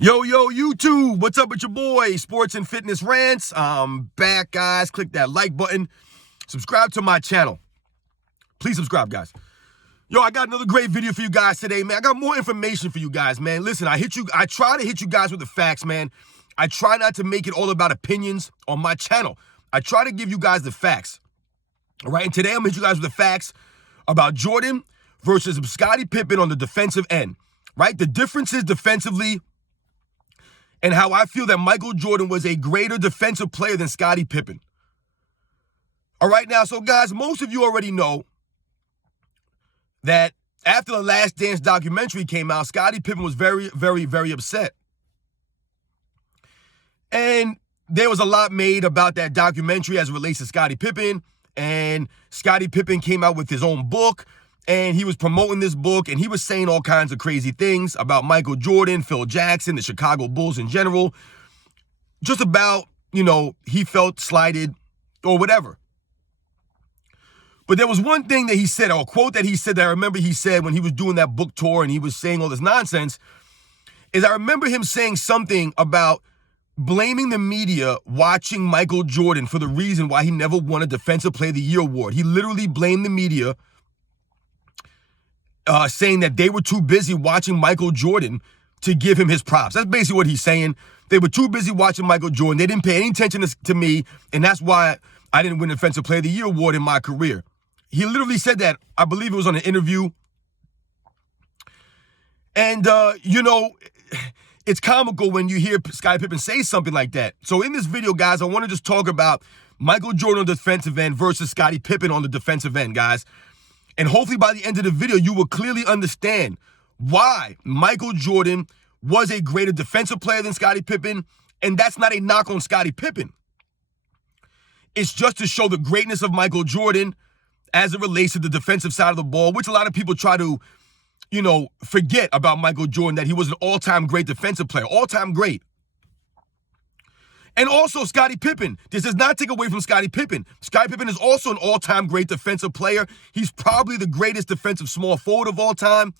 Yo, YouTube, what's up with your boy, Sports and Fitness Rants? I'm back, guys. Click that like button. Subscribe to my channel. Please subscribe, guys. Yo, I got another great video for you guys today, man. I got more information for you guys, man. Listen, I try to hit you guys with the facts, man. I try not to make it all about opinions on my channel. I try to give you guys the facts. All right, and today I'm going to hit you guys with the facts about Jordan versus Scottie Pippen on the defensive end, right? The differences defensively, and how I feel that Michael Jordan was a greater defensive player than Scottie Pippen. All right, now, so guys, most of you already know that after the Last Dance documentary came out, Scottie Pippen was very, very, very upset. And there was a lot made about that documentary as it relates to Scottie Pippen. And Scottie Pippen came out with his own book, and he was promoting this book, and he was saying all kinds of crazy things about Michael Jordan, Phil Jackson, the Chicago Bulls in general. Just about, he felt slighted or whatever. But there was one thing that he said, or a quote that he said that I remember he said when he was doing that book tour and he was saying all this nonsense, is I remember him saying something about blaming the media watching Michael Jordan for the reason why he never won a Defensive Player of the Year award. He literally blamed the media, saying that they were too busy watching Michael Jordan to give him his props. That's basically what he's saying. They were too busy watching Michael Jordan. They didn't pay any attention to me, and that's why I didn't win the Defensive Player of the Year award in my career. He literally said that. I believe it was on an interview. And, it's comical when you hear Scottie Pippen say something like that. So in this video, guys, I want to just talk about Michael Jordan on the defensive end versus Scottie Pippen on the defensive end, guys. And hopefully by the end of the video, you will clearly understand why Michael Jordan was a greater defensive player than Scottie Pippen. And that's not a knock on Scottie Pippen. It's just to show the greatness of Michael Jordan as it relates to the defensive side of the ball, which a lot of people try to, forget about Michael Jordan, that he was an all-time great defensive player, all-time great. And also Scottie Pippen. This does not take away from Scottie Pippen. Scottie Pippen is also an all-time great defensive player. He's probably the greatest defensive small forward of all time.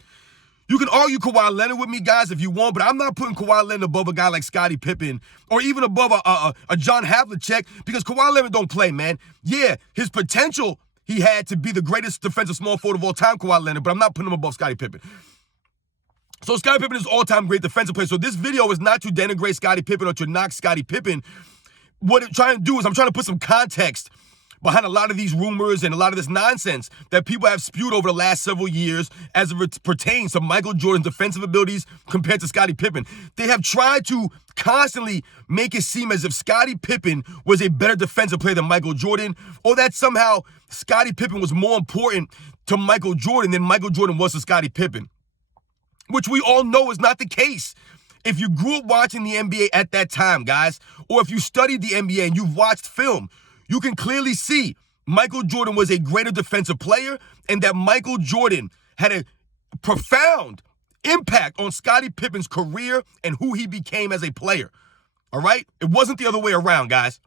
You can argue Kawhi Leonard with me, guys, if you want, but I'm not putting Kawhi Leonard above a guy like Scottie Pippen or even above a John Havlicek, because Kawhi Leonard don't play, man. Yeah, his potential, he had to be the greatest defensive small forward of all time, Kawhi Leonard, but I'm not putting him above Scottie Pippen. So Scottie Pippen is all-time great defensive player. So this video is not to denigrate Scottie Pippen or to knock Scottie Pippen. What I'm trying to do is I'm trying to put some context behind a lot of these rumors and a lot of this nonsense that people have spewed over the last several years as it pertains to Michael Jordan's defensive abilities compared to Scottie Pippen. They have tried to constantly make it seem as if Scottie Pippen was a better defensive player than Michael Jordan, or that somehow Scottie Pippen was more important to Michael Jordan than Michael Jordan was to Scottie Pippen, which we all know is not the case. If you grew up watching the NBA at that time, guys, or if you studied the NBA and you've watched film, you can clearly see Michael Jordan was a greater defensive player and that Michael Jordan had a profound impact on Scottie Pippen's career and who he became as a player. All right? It wasn't the other way around, guys.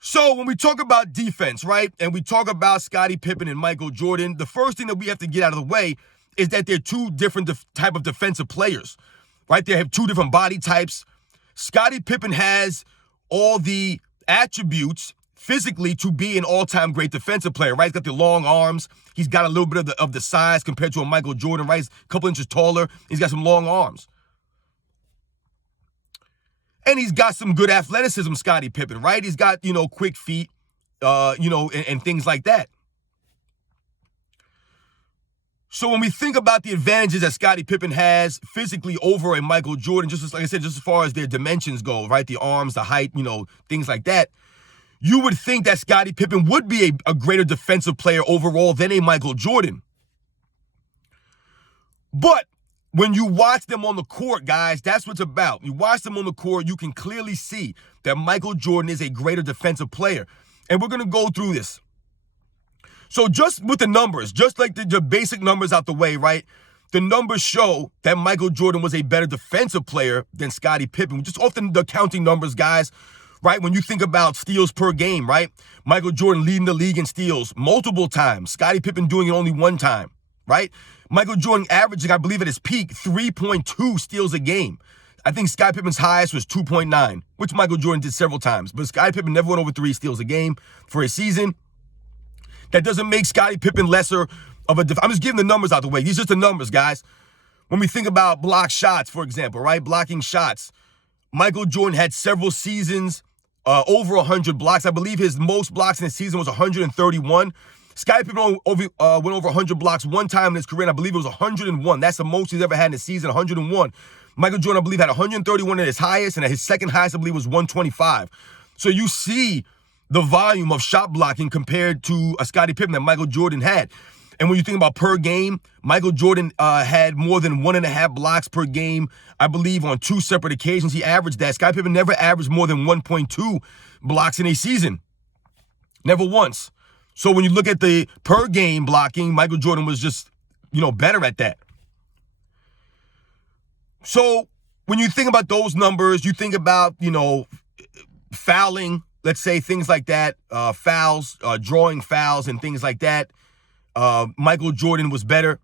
So when we talk about defense, right, and we talk about Scottie Pippen and Michael Jordan, the first thing that we have to get out of the way is that they're two different type of defensive players, right? They have two different body types. Scottie Pippen has all the attributes physically to be an all-time great defensive player, right? He's got the long arms. He's got a little bit of the size compared to a Michael Jordan, right? He's a couple inches taller. He's got some long arms. And he's got some good athleticism, Scottie Pippen, right? He's got, quick feet, and things like that. So when we think about the advantages that Scottie Pippen has physically over a Michael Jordan, just like I said, just as far as their dimensions go, right? The arms, the height, things like that, you would think that Scottie Pippen would be a greater defensive player overall than a Michael Jordan. But when you watch them on the court, guys, that's what it's about. You watch them on the court, you can clearly see that Michael Jordan is a greater defensive player. And we're going to go through this. So just with the numbers, just like the basic numbers out the way, right? The numbers show that Michael Jordan was a better defensive player than Scottie Pippen. Just often the counting numbers, guys, right? When you think about steals per game, right? Michael Jordan leading the league in steals multiple times. Scottie Pippen doing it only one time. right? Michael Jordan averaging, I believe at his peak, 3.2 steals a game. I think Scottie Pippen's highest was 2.9, which Michael Jordan did several times. But Scottie Pippen never went over 3 steals a game for a season. That doesn't make Scottie Pippen lesser of a I'm just giving the numbers out the way. These are just the numbers, guys. When we think about block shots, for example, right? Blocking shots. Michael Jordan had several seasons, over 100 blocks. I believe his most blocks in a season was 131. Scottie Pippen went over 100 blocks one time in his career, and I believe it was 101. That's the most he's ever had in a season, 101. Michael Jordan, I believe, had 131 at his highest, and at his second highest, I believe, was 125. So you see the volume of shot blocking compared to a Scottie Pippen that Michael Jordan had. And when you think about per game, Michael Jordan had more than 1.5 blocks per game, I believe, on 2 separate occasions. He averaged that. Scottie Pippen never averaged more than 1.2 blocks in a season. Never once. So when you look at the per game blocking, Michael Jordan was just, better at that. So when you think about those numbers, you think about, fouling, let's say, things like that, fouls, drawing fouls and things like that. Michael Jordan was better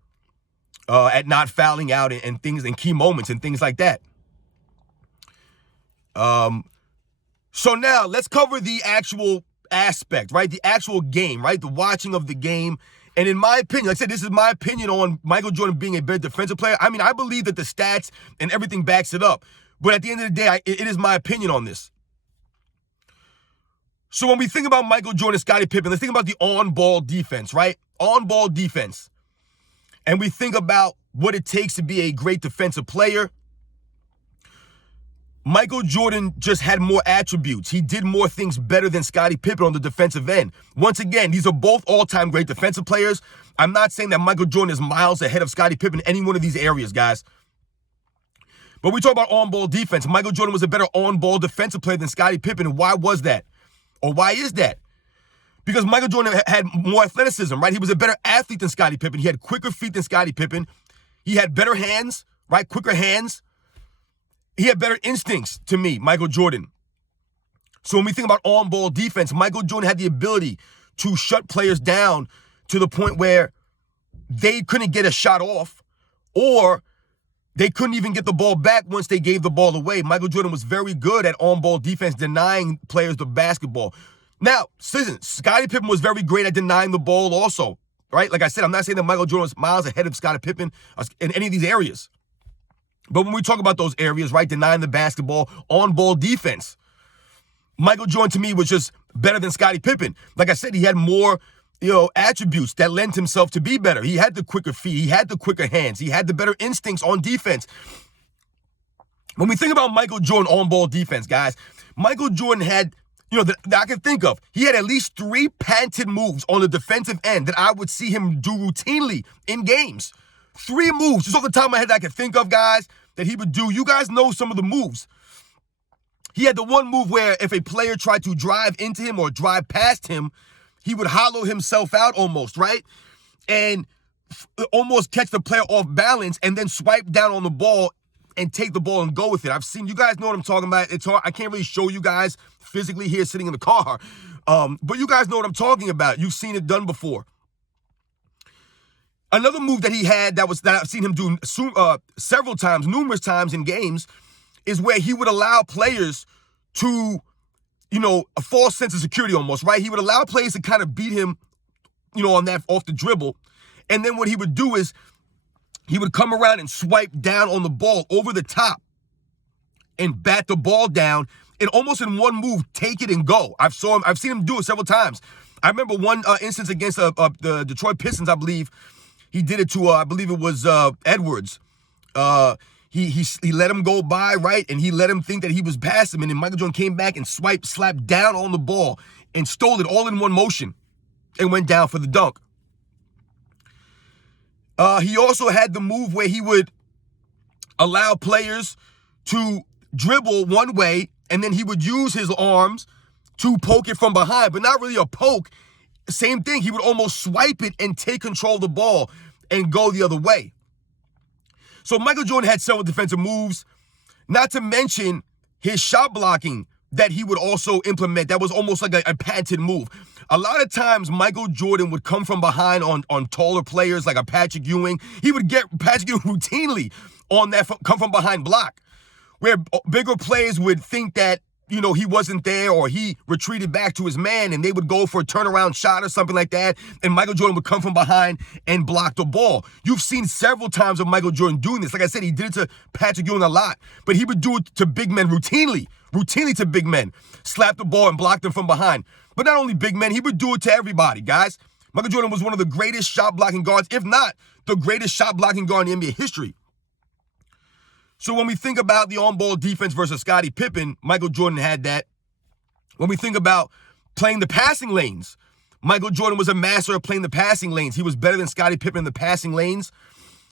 at not fouling out and things in key moments and things like that. So now let's cover the actual aspect, right? The actual game, right? The watching of the game. And in my opinion, like I said, this is my opinion on Michael Jordan being a better defensive player. I mean, I believe that the stats and everything backs it up. But at the end of the day, it is my opinion on this. So when we think about Michael Jordan and Scottie Pippen, let's think about the on-ball defense, right? On-ball defense. And we think about what it takes to be a great defensive player. Michael Jordan just had more attributes. He did more things better than Scottie Pippen on the defensive end. Once again, these are both all-time great defensive players. I'm not saying that Michael Jordan is miles ahead of Scottie Pippen in any one of these areas, guys. But we talk about on-ball defense. Michael Jordan was a better on-ball defensive player than Scottie Pippen. Why was that? Or why is that? Because Michael Jordan had more athleticism, right? He was a better athlete than Scottie Pippen. He had quicker feet than Scottie Pippen. He had better hands, right? Quicker hands. He had better instincts, to me, Michael Jordan. So when we think about on-ball defense, Michael Jordan had the ability to shut players down to the point where they couldn't get a shot off, or they couldn't even get the ball back once they gave the ball away. Michael Jordan was very good at on-ball defense, denying players the basketball. Now, listen, Scottie Pippen was very great at denying the ball also, right? Like I said, I'm not saying that Michael Jordan was miles ahead of Scottie Pippen in any of these areas. But when we talk about those areas, right, denying the basketball, on-ball defense, Michael Jordan, to me, was just better than Scottie Pippen. Like I said, he had more, attributes that lent himself to be better. He had the quicker feet. He had the quicker hands. He had the better instincts on defense. When we think about Michael Jordan on-ball defense, guys, Michael Jordan had, that I can think of, he had at least 3 patented moves on the defensive end that I would see him do routinely in games. 3 moves, just off the top of my head that I can think of, guys, that he would do. You guys know some of the moves. He had the one move where if a player tried to drive into him or drive past him, he would hollow himself out almost, right? And almost catch the player off balance and then swipe down on the ball and take the ball and go with it. I've seen, you guys know what I'm talking about. It's hard. I can't really show you guys physically here sitting in the car. But you guys know what I'm talking about. You've seen it done before. Another move that he had that I've seen him do several times, numerous times in games, is where he would allow players to, a false sense of security almost, right? He would allow players to kind of beat him, on that off the dribble. And then what he would do is he would come around and swipe down on the ball over the top and bat the ball down and almost in one move take it and go. I've seen him do it several times. I remember one instance against the Detroit Pistons, I believe. He did it to, I believe it was Edwards. He let him go by, right? And he let him think that he was past him. And then Michael Jordan came back and slapped down on the ball and stole it all in one motion and went down for the dunk. He also had the move where he would allow players to dribble one way, and then he would use his arms to poke it from behind, but not really a poke. Same thing. He would almost swipe it and take control of the ball and go the other way. So Michael Jordan had several defensive moves, not to mention his shot blocking that he would also implement that was almost like a patented move. A lot of times, Michael Jordan would come from behind on taller players like a Patrick Ewing. He would get Patrick Ewing routinely on that come from behind block, where bigger players would think that, he wasn't there or he retreated back to his man and they would go for a turnaround shot or something like that. And Michael Jordan would come from behind and block the ball. You've seen several times of Michael Jordan doing this. Like I said, he did it to Patrick Ewing a lot, but he would do it to big men routinely to big men. Slap the ball and block them from behind. But not only big men, he would do it to everybody, guys. Michael Jordan was one of the greatest shot blocking guards, if not the greatest shot blocking guard in NBA history. So when we think about the on-ball defense versus Scottie Pippen, Michael Jordan had that. When we think about playing the passing lanes, Michael Jordan was a master of playing the passing lanes. He was better than Scottie Pippen in the passing lanes,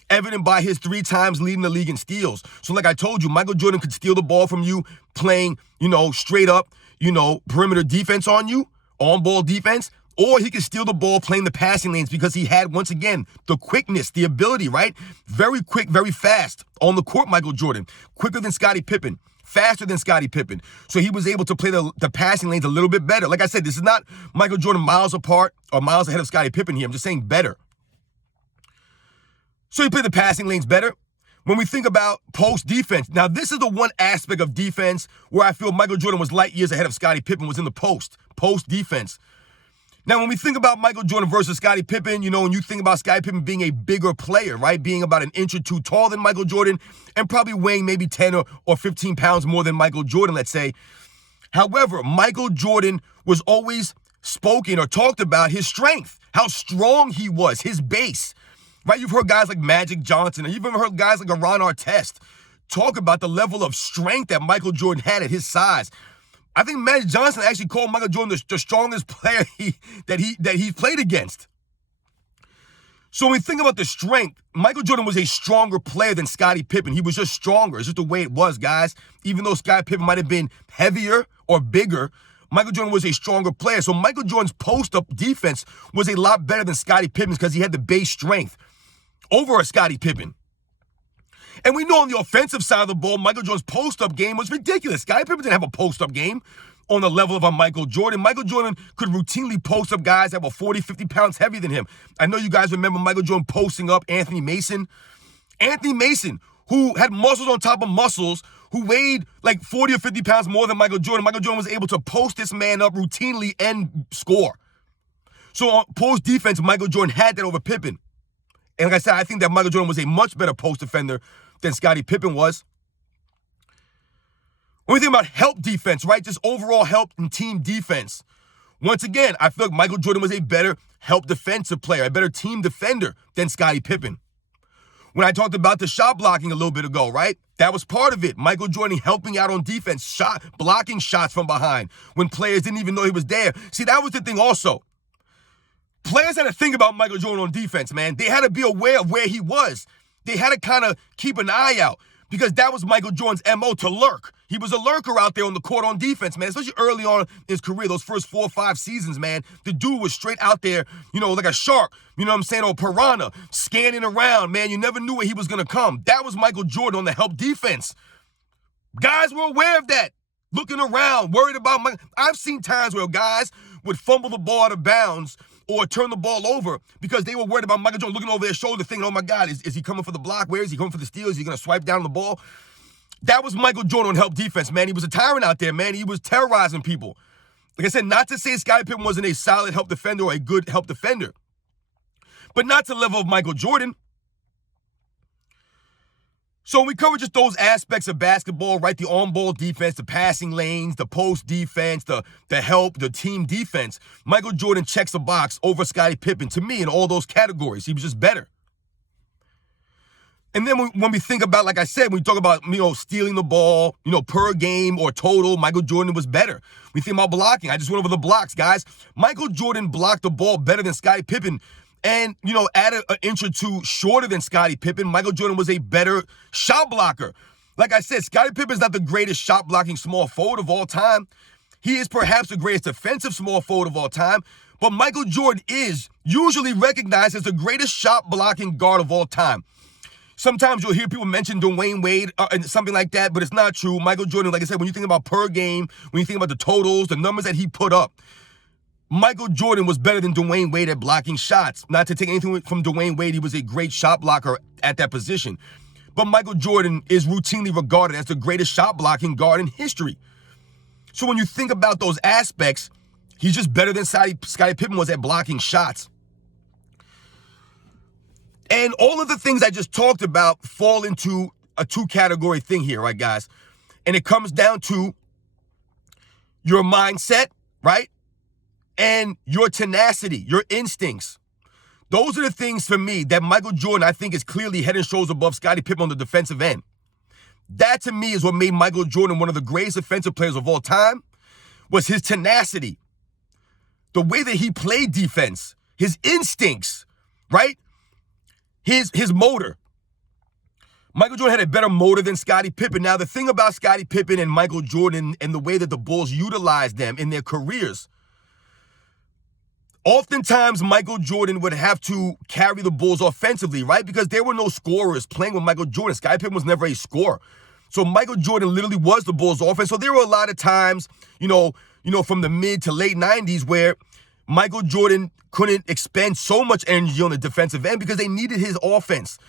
evident by his 3 times leading the league in steals. So like I told you, Michael Jordan could steal the ball from you playing, straight up, perimeter defense on you, on-ball defense. Or he could steal the ball playing the passing lanes because he had, once again, the quickness, the ability, right? Very quick, very fast on the court, Michael Jordan. Quicker than Scottie Pippen. Faster than Scottie Pippen. So he was able to play the passing lanes a little bit better. Like I said, this is not Michael Jordan miles apart or miles ahead of Scottie Pippen here. I'm just saying better. So he played the passing lanes better. When we think about post defense, now this is the one aspect of defense where I feel Michael Jordan was light years ahead of Scottie Pippen, was in the post defense. Now, when we think about Michael Jordan versus Scottie Pippen, and you think about Scottie Pippen being a bigger player, right? Being about an inch or two taller than Michael Jordan and probably weighing maybe 10 or 15 pounds more than Michael Jordan, let's say. However, Michael Jordan was always spoken or talked about his strength, how strong he was, his base, right? You've heard guys like Magic Johnson, and you've even heard guys like Ron Artest talk about the level of strength that Michael Jordan had at his size. I think Magic Johnson actually called Michael Jordan the strongest player that he's played against. So when we think about the strength, Michael Jordan was a stronger player than Scottie Pippen. He was just stronger. It's just the way it was, guys. Even though Scottie Pippen might have been heavier or bigger, Michael Jordan was a stronger player. So Michael Jordan's post-up defense was a lot better than Scottie Pippen's because he had the base strength over a Scottie Pippen. And we know on the offensive side of the ball, Michael Jordan's post-up game was ridiculous. Scottie Pippen didn't have a post-up game on the level of a Michael Jordan. Michael Jordan could routinely post up guys that were 40, 50 pounds heavier than him. I know you guys remember Michael Jordan posting up Anthony Mason. Anthony Mason, who had muscles on top of muscles, who weighed like 40 or 50 pounds more than Michael Jordan. Michael Jordan was able to post this man up routinely and score. So on post defense, Michael Jordan had that over Pippen. And like I said, I think that Michael Jordan was a much better post defender than Scottie Pippen was. When we think about help defense, right? Just overall help and team defense. Once again, I feel like Michael Jordan was a better help defensive player, a better team defender than Scottie Pippen. When I talked about the shot blocking a little bit ago, right? That was part of it. Michael Jordan helping out on defense, blocking shots from behind when players didn't even know he was there. See, that was the thing also. Players had to think about Michael Jordan on defense, man. They had to be aware of where he was. They had to kind of keep an eye out because that was Michael Jordan's MO, to lurk. He was a lurker out there on the court on defense, man, especially early on in his career, those first 4 or 5 seasons, man. The dude was straight out there, like a shark, or piranha, scanning around, man. You never knew where he was going to come. That was Michael Jordan on the help defense. Guys were aware of that, looking around, worried about Michael. I've seen times where guys would fumble the ball out of bounds or turn the ball over because they were worried about Michael Jordan looking over their shoulder thinking, oh my God, is he coming for the block? Where is he coming for the steal? Is he going to swipe down the ball? That was Michael Jordan on help defense, man. He was a tyrant out there, man. He was terrorizing people. Like I said, not to say Scottie Pippen wasn't a solid help defender or a good help defender, but not to the level of Michael Jordan. So we covered just those aspects of basketball, right? The on-ball defense, the passing lanes, the post defense, the help, the team defense. Michael Jordan checks a box over Scottie Pippen to me in all those categories. He was just better. And then when we think about, like I said, when we talk about, stealing the ball, per game or total, Michael Jordan was better. We think about blocking. I just went over the blocks, guys. Michael Jordan blocked the ball better than Scottie Pippen. And, at an inch or two shorter than Scottie Pippen, Michael Jordan was a better shot blocker. Like I said, Scottie Pippen's not the greatest shot blocking small forward of all time. He is perhaps the greatest defensive small forward of all time. But Michael Jordan is usually recognized as the greatest shot blocking guard of all time. Sometimes you'll hear people mention Dwayne Wade and something like that, but it's not true. Michael Jordan, like I said, when you think about per game, when you think about the totals, the numbers that he put up, Michael Jordan was better than Dwayne Wade at blocking shots. Not to take anything from Dwayne Wade, he was a great shot blocker at that position. But Michael Jordan is routinely regarded as the greatest shot blocking guard in history. So when you think about those aspects, he's just better than Scottie Pippen was at blocking shots. And all of the things I just talked about fall into a two-category thing here, right, guys? And it comes down to your mindset, right? And your tenacity, your instincts. Those are the things for me that Michael Jordan, I think, is clearly head and shoulders above Scottie Pippen on the defensive end. That, to me, is what made Michael Jordan one of the greatest offensive players of all time, was his tenacity. The way that he played defense, his instincts, right? His motor. Michael Jordan had a better motor than Scottie Pippen. Now, the thing about Scottie Pippen and Michael Jordan and the way that the Bulls utilized them in their careers, oftentimes Michael Jordan would have to carry the Bulls offensively, right? Because there were no scorers playing with Michael Jordan. Scottie Pippen was never a scorer. So Michael Jordan literally was the Bulls' offense. So there were a lot of times, from the mid to late 90s where Michael Jordan couldn't expend so much energy on the defensive end because they needed his offense.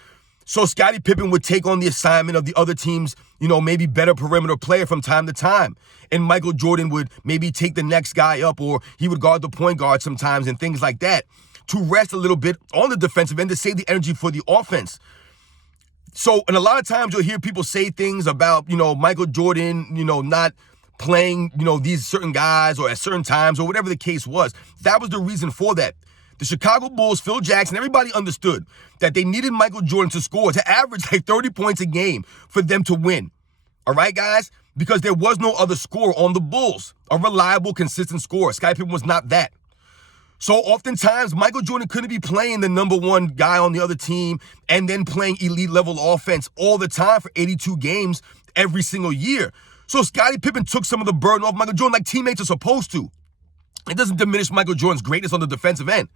So Scottie Pippen would take on the assignment of the other team's, maybe better perimeter player from time to time. And Michael Jordan would maybe take the next guy up, or he would guard the point guard sometimes and things like that to rest a little bit on the defensive end to save the energy for the offense. So, and a lot of times you'll hear people say things about, Michael Jordan, not playing, these certain guys or at certain times or whatever the case was. That was the reason for that. The Chicago Bulls, Phil Jackson, everybody understood that they needed Michael Jordan to score, to average like 30 points a game for them to win. All right, guys? Because there was no other scorer on the Bulls, a reliable, consistent scorer. Scottie Pippen was not that. So oftentimes, Michael Jordan couldn't be playing the number one guy on the other team and then playing elite level offense all the time for 82 games every single year. So Scottie Pippen took some of the burden off Michael Jordan like teammates are supposed to. It doesn't diminish Michael Jordan's greatness on the defensive end.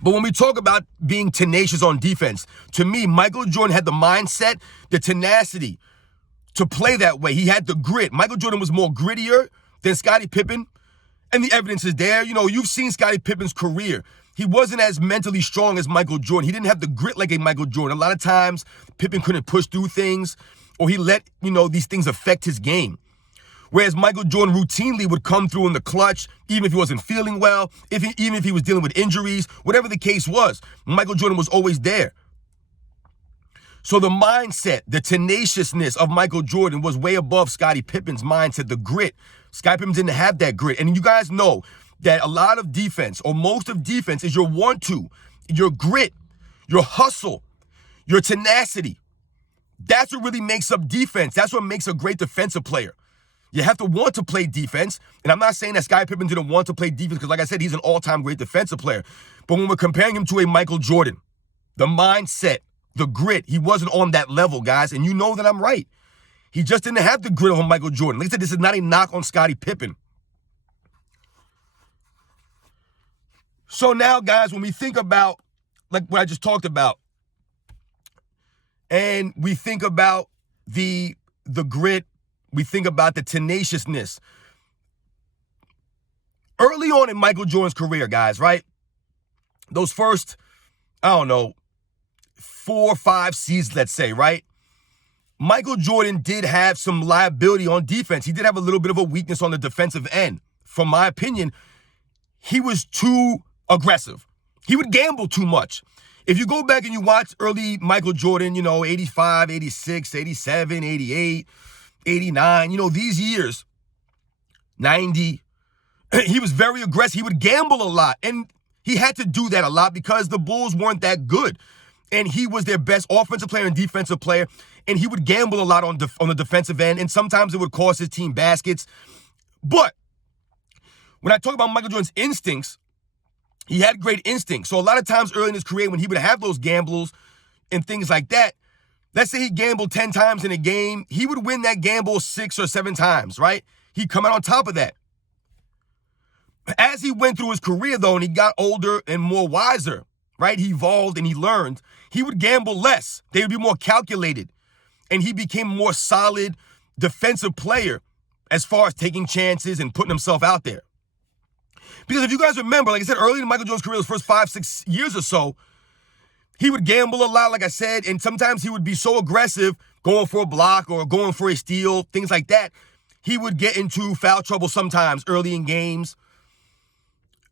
But when we talk about being tenacious on defense, to me, Michael Jordan had the mindset, the tenacity to play that way. He had the grit. Michael Jordan was more grittier than Scottie Pippen. And the evidence is there. You've seen Scottie Pippen's career. He wasn't as mentally strong as Michael Jordan. He didn't have the grit like a Michael Jordan. A lot of times, Pippen couldn't push through things, or he let, these things affect his game. Whereas Michael Jordan routinely would come through in the clutch, even if he wasn't feeling well, even if he was dealing with injuries, whatever the case was, Michael Jordan was always there. So the mindset, the tenaciousness of Michael Jordan was way above Scottie Pippen's mindset, the grit. Scottie Pippen didn't have that grit. And you guys know that a lot of defense, or most of defense, is your want-to, your grit, your hustle, your tenacity. That's what really makes up defense. That's what makes a great defensive player. You have to want to play defense. And I'm not saying that Scottie Pippen didn't want to play defense because, like I said, he's an all-time great defensive player. But when we're comparing him to a Michael Jordan, the mindset, the grit, he wasn't on that level, guys. And you know that I'm right. He just didn't have the grit of a Michael Jordan. Like I said, this is not a knock on Scottie Pippen. So now, guys, when we think about, like what I just talked about, and we think about the grit, we think about the tenaciousness. Early on in Michael Jordan's career, guys, right? Those first, 4 or 5 seasons, let's say, right? Michael Jordan did have some liability on defense. He did have a little bit of a weakness on the defensive end. From my opinion, he was too aggressive. He would gamble too much. If you go back and you watch early Michael Jordan, 85, 86, 87, 88, 89, these years, 90, he was very aggressive. He would gamble a lot. And he had to do that a lot because the Bulls weren't that good. And he was their best offensive player and defensive player. And he would gamble a lot on the defensive end. And sometimes it would cost his team baskets. But when I talk about Michael Jordan's instincts, he had great instincts. So a lot of times early in his career when he would have those gambles and things like that, let's say he gambled 10 times in a game, he would win that gamble 6 or 7 times, right? He'd come out on top of that. As he went through his career, though, and he got older and more wiser, right? He evolved and he learned. he would gamble less. They would be more calculated. And he became a more solid defensive player as far as taking chances and putting himself out there. Because if you guys remember, like I said, early in Michael Jordan's career, his first 5-6 years or so, he would gamble a lot, like I said, and sometimes he would be so aggressive, going for a block or going for a steal, things like that. He would get into foul trouble sometimes early in games,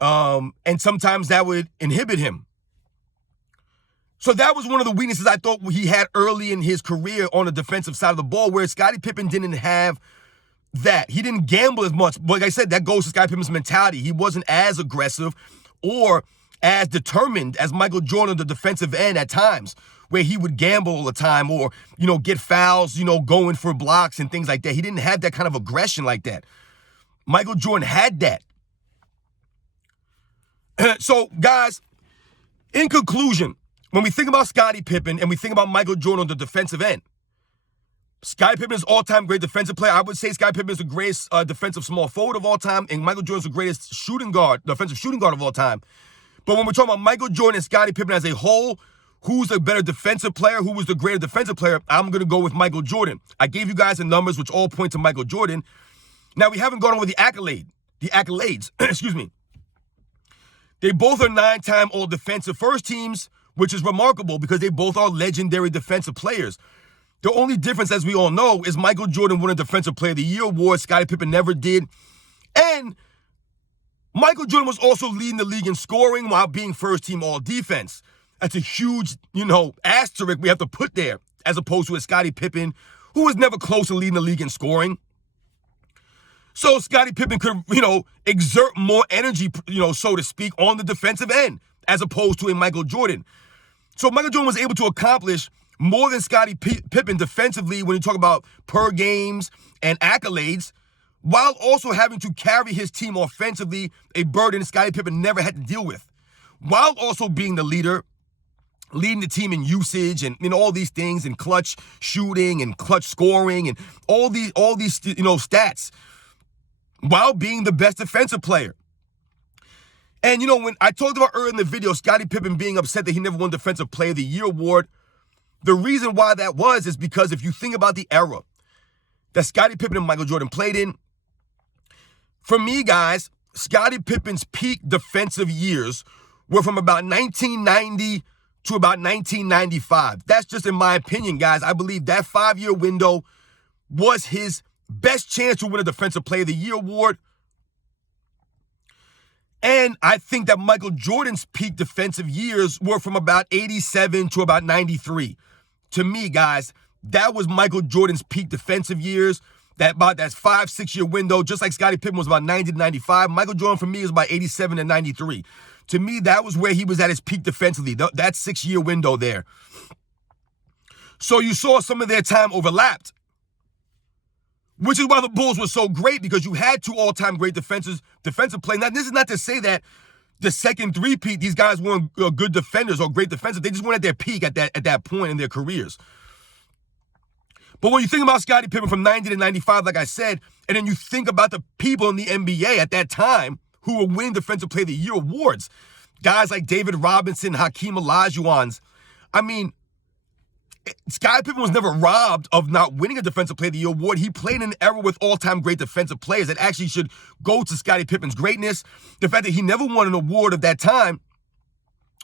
and sometimes that would inhibit him. So that was one of the weaknesses I thought he had early in his career on the defensive side of the ball, where Scottie Pippen didn't have that. He didn't gamble as much. But like I said, that goes to Scottie Pippen's mentality. He wasn't as aggressive or as determined as Michael Jordan, the defensive end at times, where he would gamble all the time or, get fouls, going for blocks and things like that. He didn't have that kind of aggression like that. Michael Jordan had that. So, guys, in conclusion, when we think about Scottie Pippen and we think about Michael Jordan on the defensive end, Scottie Pippen is all-time great defensive player. I would say Scottie Pippen is the greatest defensive small forward of all time, and Michael Jordan is the greatest defensive shooting guard of all time. But when we're talking about Michael Jordan and Scottie Pippen as a whole, who's the better defensive player, who was the greater defensive player, I'm going to go with Michael Jordan. I gave you guys the numbers, which all point to Michael Jordan. Now, we haven't gone over the accolades, excuse me. They both are 9-time all-defensive first teams, which is remarkable because they both are legendary defensive players. The only difference, as we all know, is Michael Jordan won a Defensive Player of the Year award. Scottie Pippen never did. And Michael Jordan was also leading the league in scoring while being first-team all-defense. That's a huge, asterisk we have to put there, as opposed to a Scottie Pippen, who was never close to leading the league in scoring. So Scottie Pippen could, exert more energy, so to speak, on the defensive end, as opposed to a Michael Jordan. So Michael Jordan was able to accomplish more than Scottie Pippen defensively when you talk about per games and accolades, while also having to carry his team offensively, a burden Scottie Pippen never had to deal with, while also being the leader, leading the team in usage and all these things, and clutch shooting and clutch scoring and all these stats, while being the best defensive player. And when I talked about earlier in the video, Scottie Pippen being upset that he never won Defensive Player of the Year award, the reason why that is because if you think about the era that Scottie Pippen and Michael Jordan played in, for me, guys, Scottie Pippen's peak defensive years were from about 1990 to about 1995. That's just in my opinion, guys. I believe that 5-year window was his best chance to win a Defensive Player of the Year award. And I think that Michael Jordan's peak defensive years were from about 87 to about 93. To me, guys, that was Michael Jordan's peak defensive years. That 5-6 year window, just like Scottie Pippen was about 90 to 95. Michael Jordan for me is about 87 to 93. To me, that was where he was at his peak defensively, that 6-year window there. So you saw some of their time overlapped, which is why the Bulls were so great, because you had two all-time great defensive play. Now, this is not to say that the second three-peat, these guys weren't good defenders or great defensive. They just weren't at their peak at that point in their careers. But when you think about Scottie Pippen from 90 to 95, like I said, and then you think about the people in the NBA at that time who were winning Defensive Player of the Year awards, guys like David Robinson, Hakeem Olajuwon. I mean, Scottie Pippen was never robbed of not winning a Defensive Player of the Year award. He played in an era with all-time great defensive players that actually should go to Scottie Pippen's greatness. The fact that he never won an award of that time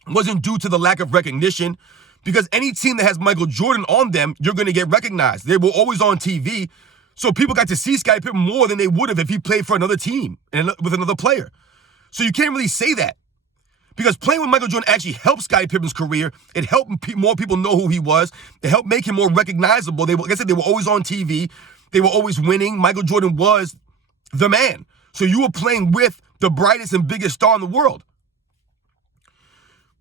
wasn't due to the lack of recognition, because any team that has Michael Jordan on them, you're going to get recognized. They were always on TV, so people got to see Scottie Pippen more than they would have if he played for another team and with another player. So you can't really say that, because playing with Michael Jordan actually helped Scottie Pippen's career. It helped more people know who he was. It helped make him more recognizable. Like I said, they were always on TV. They were always winning. Michael Jordan was the man. So you were playing with the brightest and biggest star in the world.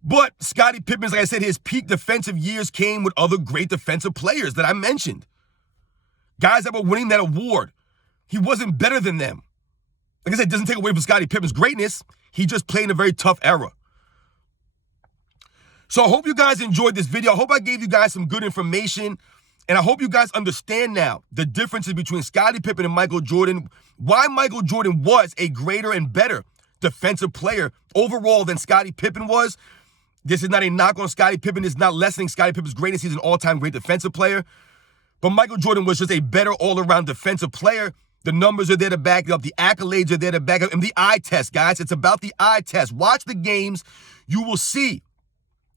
But Scottie Pippen, like I said, his peak defensive years came with other great defensive players that I mentioned. Guys that were winning that award. He wasn't better than them. Like I said, it doesn't take away from Scottie Pippen's greatness. He just played in a very tough era. So I hope you guys enjoyed this video. I hope I gave you guys some good information. And I hope you guys understand now the differences between Scottie Pippen and Michael Jordan, why Michael Jordan was a greater and better defensive player overall than Scottie Pippen was. This is not a knock on Scottie Pippen. This is not lessening Scottie Pippen's greatness. He's an all-time great defensive player. But Michael Jordan was just a better all-around defensive player. The numbers are there to back it up. The accolades are there to back it up. And the eye test, guys. It's about the eye test. Watch the games. You will see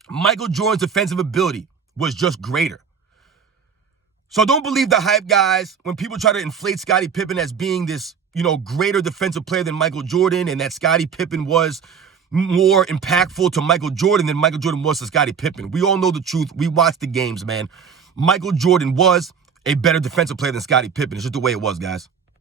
Michael Jordan's defensive ability was just greater. So don't believe the hype, guys, when people try to inflate Scottie Pippen as being this, greater defensive player than Michael Jordan, and that Scottie Pippen was more impactful to Michael Jordan than Michael Jordan was to Scottie Pippen. We all know the truth. We watch the games, man. Michael Jordan was a better defensive player than Scottie Pippen. It's just the way it was, guys.